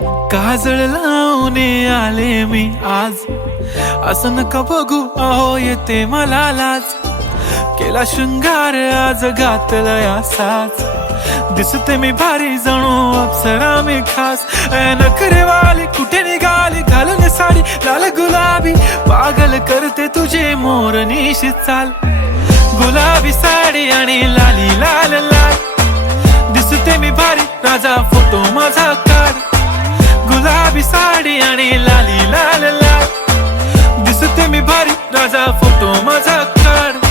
काजळ लावून आले मी आज, असं नका बघू अहो येते मला लाज. केला शृंगार आज घातलाय असाच, दिसते मी भारी जणू अप्सरा मी खास. नखरेवाली कुठे निघाली घालून साडी लाल गुलाबी, पागल करते तुझे मोरनीशी चाल. गुलाबी साडी आणि लाली लाल लाल, दिसते मी भारी राजा फोटो माझा काढ. गुलाबी साडी आणि लाली लाल लाल, दिसते मी भारी राजा फोटो माझा काढ.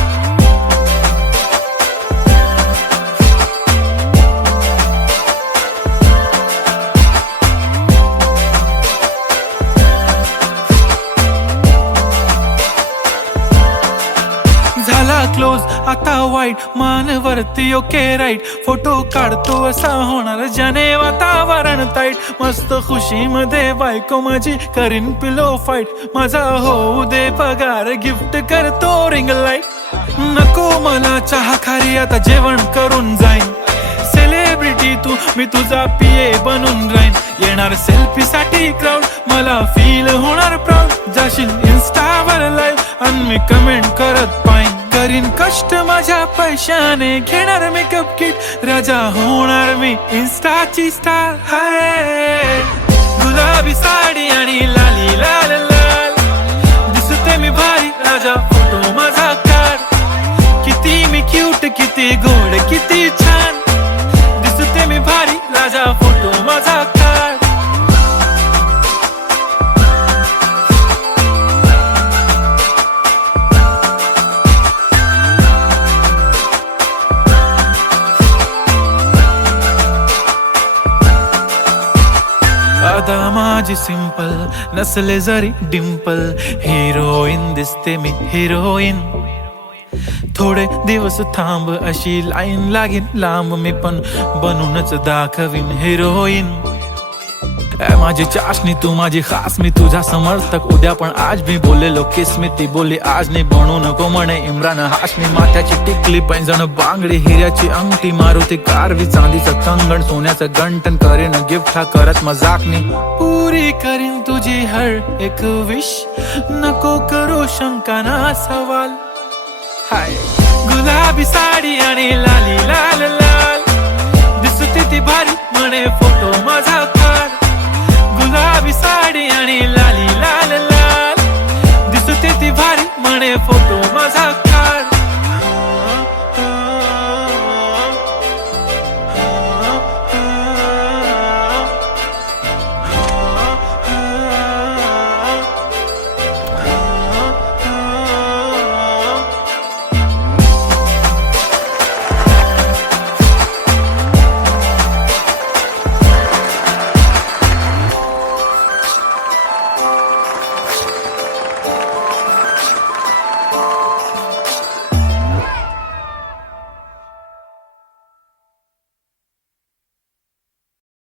झाला क्लोज आता वाईट, मानवरती ओके राईट. फोटो काढतो असा होणार ज्याने वातावरण ताईट. मस्त खुशी मध्ये बायको माझी करीन पिलो फाईट. माझा होऊ दे पगार गिफ्ट करतो रिंग लाईट. नको मला चहा खारी आता जेवण करून जाईन. सेलिब्रिटी तू मी तुझा पिये बनून राहीन. येणार सेल्फी साठी क्राऊड मला फील होणार प्राऊड. जाशील इन्स्टावर लाईव्ह आणि मी कमेंट करत पाईन. करीन कष्ट माझ्या पैशाने घेणार मेकअप किट. राजा होणार मी इन्स्टाची स्टार. हाय गुलाबी साडी आणि लाली लाल लाल, दिसते मी भारी राजा फोटो माझा काढ. किती मी क्यूट किती गोड किती छान, दिसते मी भारी राजा फोटो माझा काढ. आता माझी सिंपल नसले जरी डिंपल, हिरोईन दिसते मी हिरोईन. थोडे दिवस थांब अशी लाईन लागेल लांब, मी पण बनूनच दाखवीन हिरोईन. माझी चाशनी तू माझी खास, मी तुझा समर्थक उद्या पण आज. मी बोलेलो किस मी ती बोली आज नाही. बनू नको म्हणे इम्रान हाशमी. माथ्याची टिकली पैंजण बांगडी, हिऱ्याची अंगठी, मारुती कारवी, चांदीचं कंगण, सोन्याचं गंटन. करीन गिफ्ट हा करत मजाकनी. पुरी करीन तुझी हर एक विश, नको करू शंका ना सवाल. हाय गुलाबी साडी आणि लाली लाल लाल, दिसते ती भारी म्हणे फोटो माझा काढ. गुलाबी साडी आणि लाली लाल लाल, दिसते ती भारी म्हणे फोटो माझा काढ.